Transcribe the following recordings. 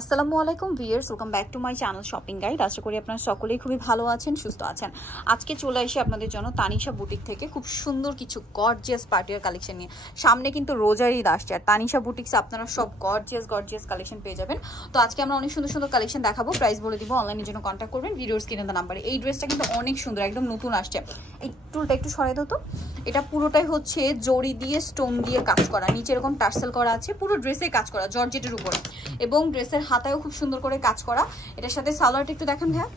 আসসালামু আলাইকুম viewers, welcome back to my channel shopping guide. আশা করি আপনারা সকলেই খুবই ভালো আছেন, সুস্থ আছেন। আজকে চলে আসি আপনাদের জন্য তানিশা বুটিক থেকে খুব সুন্দর কিছু গর্জিয়াস পার্টিয়ার কালেকশন নিয়ে। সামনে কিন্তু রোজার ঈদ আসছে, আর তানিশা বুটিক্সে আপনারা সব গর্জিয়াস কালেকশন পেয়ে যাবেন। তো আজকে আমরা অনেক সুন্দর সুন্দর কালেকশন দেখাবো, প্রাইস বলে দিব, অনলাইনের জন্য কন্ট্যাক্ট করবেন ভিডিওর স্ক্রিনে দেওয়া নাম্বারে। এই ড্রেসটা কিন্তু অনেক সুন্দর, একদম নতুন আসছে। এই টুলটা একটু সরাই দাও তো। এটা পুরোটাই হচ্ছে জড়ি দিয়ে স্টোন দিয়ে কাজ করা, নিচে এরকম টার্সেল করা আছে, পুরো ড্রেসে কাজ করা জর্জেটের উপর, এবং ড্রেসের হাতায়ও খুব সুন্দর করে কাজ করা। এটার সাথে সালোয়ারটা একটু দেখেন ভাইয়া,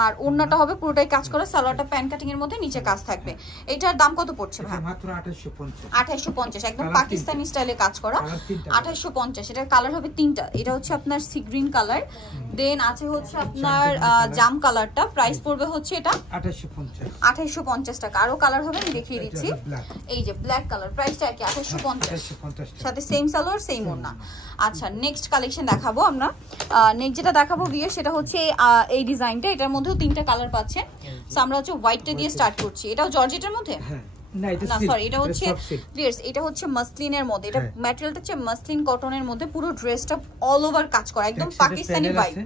আর ওড়নাটা হবে পুরোটাই কাজ করা, সালোয়ারটা প্যান কাটিং এর মধ্যে, নিচে কাজ থাকবে। এটার দাম কত পড়ছে ভাই? মাত্র 2850। 2850, একদম পাকিস্তানি স্টাইলে কাজ করা। 2850, এটার কালার হবে তিনটা। এটা হচ্ছে আপনার সি গ্রিন কালার, দেন আছে হচ্ছে আপনার জাম কালারটা। প্রাইস পড়বে হচ্ছে এটা 2850 টাকা। আরো কালার হবে, আমি দেখিয়ে দিচ্ছি। এই যে ব্ল্যাক কালার, প্রাইসটা কি? 2850, সাথে সেম সালোয়ার সেম ওড়না। আচ্ছা, নেক্সট কালেকশন দেখাবো আমরা। নেক্সট যেটা দেখাবো ভিউ, সেটা হচ্ছে এই ডিজাইনটা। এটার মধ্যেও তিনটা কালার পাচ্ছেন। সো আমরা হচ্ছে হোয়াইটটা দিয়ে স্টার্ট করছি। এটাও জর্জেটের মধ্যে না, সরি, এটা হচ্ছে ভিউয়ার্স, এটা হচ্ছে মাসলিনের মধ্যে। এটা ম্যাটেরিয়ালটা হচ্ছে মাসলিন কটনের মধ্যে, পুরো ড্রেসটা অল ওভার কাজ করা, একদম পাকিস্তানি ভাইব।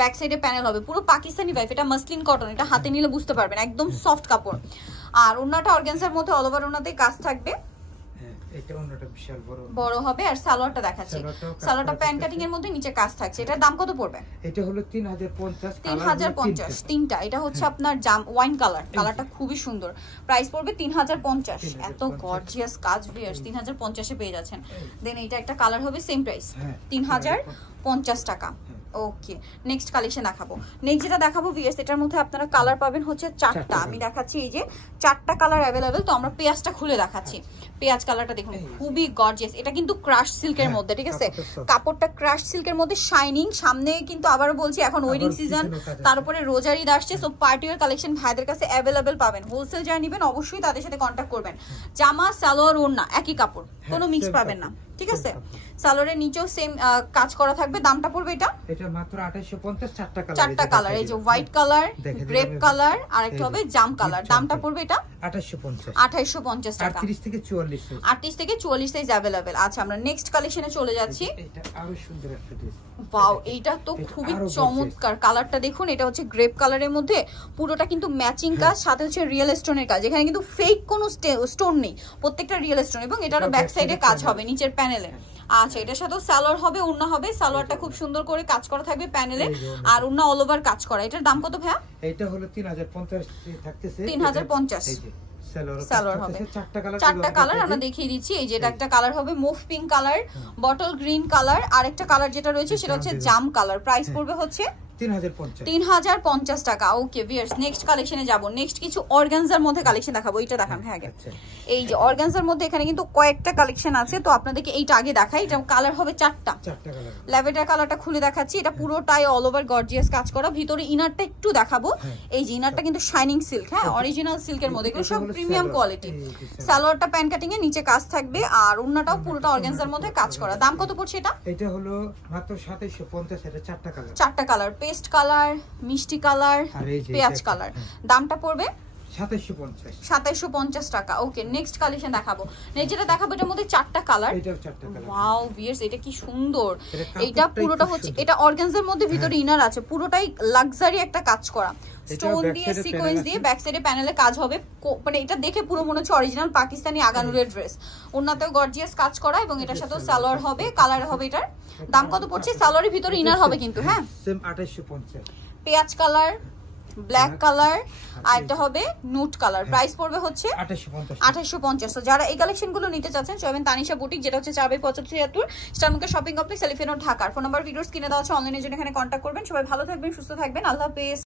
ব্যাক সাইডে প্যানেল হবে, পুরো পাকিস্তানি ভাইব। এটা মাসলিন কটন, এটা হাতে নিলে বুঝতে পারবেন, একদম সফট কাপড়। আর ওন্নাটা অর্গানজার মধ্যে অল ওভার ওন্নাতে কাজ থাকবে, এটা ওন্নাটা বিশাল বড় হবে। আর সালোয়ারটা দেখাচ্ছি, সালোয়ারটা প্যান কাটিং এর মধ্যে, নিচে কাজ থাকছে। এটার দাম কত পড়বে? এটা হলো 3050। 3050 তিনটা। এটা হচ্ছে আপনার জাম ওয়াইন কালার, কালারটা খুবই সুন্দর। প্রাইস পড়বে 3050। এত গর্জিয়াস কাজ ভিউয়ার্স, 3050 এ পেয়ে যাচ্ছেন। দেন এটা একটা কালার হবে, সেম প্রাইস 3050 টাকা। ওকে, নেক্সট কালেকশন দেখাবো। নেক্সট যেটা দেখাবো ভিউয়ার্স, এটার মধ্যে আপনারা কালার পাবেন হচ্ছে চারটা। আমি দেখাচ্ছি, এই যে চারটা কালার অ্যাভেলেবেল। তো আমরা পেঁয়াজটা খুলে দেখাচ্ছি। পেঁয়াজ কালারটা দেখুন, খুবই গর্জিয়াস। এটা কিন্তু ক্রাশ সিল্কের মধ্যে, ঠিক আছে? কাপড়টা ক্রাশ সিল্কের মধ্যে, শাইনিং। সামনে কিন্তু আবারও বলছি, এখন ওয়েডিং সিজন, তার উপরে রোজার ঈদ আসছে। সো পার্টিওয়ার কালেকশন ভাইদের কাছে অ্যাভেলেবেল পাবেন। হোলসেল যারা নেবেন অবশ্যই তাদের সাথে কন্ট্যাক্ট করবেন। জামা সালোয়ার ওড়না একই কাপড়, কোনো মিক্স পাবেন না, ঠিক আছে? সালোয়ারের নিচেও সেম কাজ করা থাকবে। দামটা পড়বে এটা মাত্র 2850। চারটা কালার, এই যে হোয়াইট কালার, গ্রেপ কালার, আর একটা হবে জাম কালার। দামটা পড়বে এটা 2850 টাকা। 38 থেকে 44 সাইজ, 38 থেকে 44 সাইজ अवेलेबल। আচ্ছা, আমরা নেক্সট কালেকশনে চলে যাচ্ছি। এটা আরো সুন্দর একটা ড্রেস। ওয়াও, এইটা তো খুবই চমৎকার। কালারটা দেখুন, এটা হচ্ছে গ্রেপ কালারের মধ্যে, পুরোটা কিন্তু ম্যাচিং কাজ, সাথে হচ্ছে রিয়েল স্টোনের কাজ। এখানে কিন্তু ফেক কোনো স্টোন নেই, প্রত্যেকটা রিয়েল স্টোন। এবং এটারও ব্যাক সাইডে কাজ হবে নিচের প্যানেলে। আচ্ছা, এটার সাথেও সালোয়ার হবে, ওড়না হবে। সালোয়ারটা খুব সুন্দর করে কাজ করা থাকবে প্যানেলে, আর ওড়না অল ওভার কাজ করা। এটার দাম কত ভাইয়া? এটা হলো 3050 থাকতেছে। 3050 সালোয়ার হবে। চারটা কালার আমরা দেখিয়ে দিচ্ছি। এই যে এটা একটা কালার হবে mauve pink colour, bottle green colour, আর একটা কালার যেটা রয়েছে সেটা হচ্ছে জাম কালার। প্রাইস পড়বে হচ্ছে 3050 টাকা। ওকে ভিউয়ার্স, নেক্সট কালেকশনে যাব। নেক্সট কিছু অর্গানজার মধ্যে কালেকশন দেখাবো। এইটা দেখান হ্যাঁ আগে। এই যে অর্গানজার মধ্যে এখানে কিন্তু কয়েকটা কালেকশন আছে, তো আপনাদেরকে এইটা আগে দেখাই। এটা কালার হবে চারটা। ল্যাভেন্ডার কালারটা খুলে দেখাচ্ছি। এটা পুরোটাই অল ওভার গর্জিয়াস কাজ করা। ভিতরে ইনারটা একটু দেখাবো। এই যে ইনারটা কিন্তু শাইনিং সিল্ক, হ্যাঁ, অরিজিনাল সিল্কের মধ্যে, কিন্তু সব প্রিমিয়াম কোয়ালিটি। সালোয়ারটা প্যান কাটিং এ, নিচে কাজ থাকবে, আর ওড়নাটাও পুরোটা অর্গানজার মধ্যে কাজ করা। দাম কত পড়ছে এটা? এটা হলো মাত্র 2750। এটা চারটা কালার, পেস্ট কালার, মিষ্টি কালার, পেঁয়াজ কালার। দামটা পড়বে 2750 টাকা। ওকে, নেক্সট কালেকশন দেখাবো। নেক্সট যেটা দেখাবো, এটার মধ্যে চারটা কালার। ওয়াও ভিউয়ার্স, এটা কি সুন্দর। এটা পুরোটা হচ্ছে, এটা অর্গানজার মধ্যে, ভিতরে ইনার আছে, পুরোটাই লাক্সারি একটা কাজ করা, স্টোন দিয়ে সিকোয়েন্স দিয়ে। ব্যাক সাইডে প্যানেলে কাজ হবে, মানে এটা দেখে পুরো মনে হচ্ছে অরিজিনাল পাকিস্তানি আগানুরের ড্রেস। ওনাতেও গর্জিয়াস কাজ করা, এবং এটার সাথেও সালোয়ার হবে, কালার হবে। এটার দাম কত পড়ছে? সালোয়ারের ভিতরে ইনার হবে কিন্তু, হ্যাঁ, সেম 2850। পেঁয়াজ কালার, ব্ল্যাক কালার, আর একটা হবে নুট কালার। প্রাইস পড়বে হচ্ছে 2850। তো যারা এই কালেকশন গুলো নিতে চাচ্ছেন, চলবেন তানিশা বুটিক, যেটা হচ্ছে 4/75 star market shopping complex, elephant road, Dhaka. Phone number videos কিনে দেওয়া আছে, অনলাইনের জন্য এখানে কন্ট্যাক্ট করবেন। সবাই ভালো থাকবেন, সুস্থ থাকবেন, আল্লাহ হাফেজ।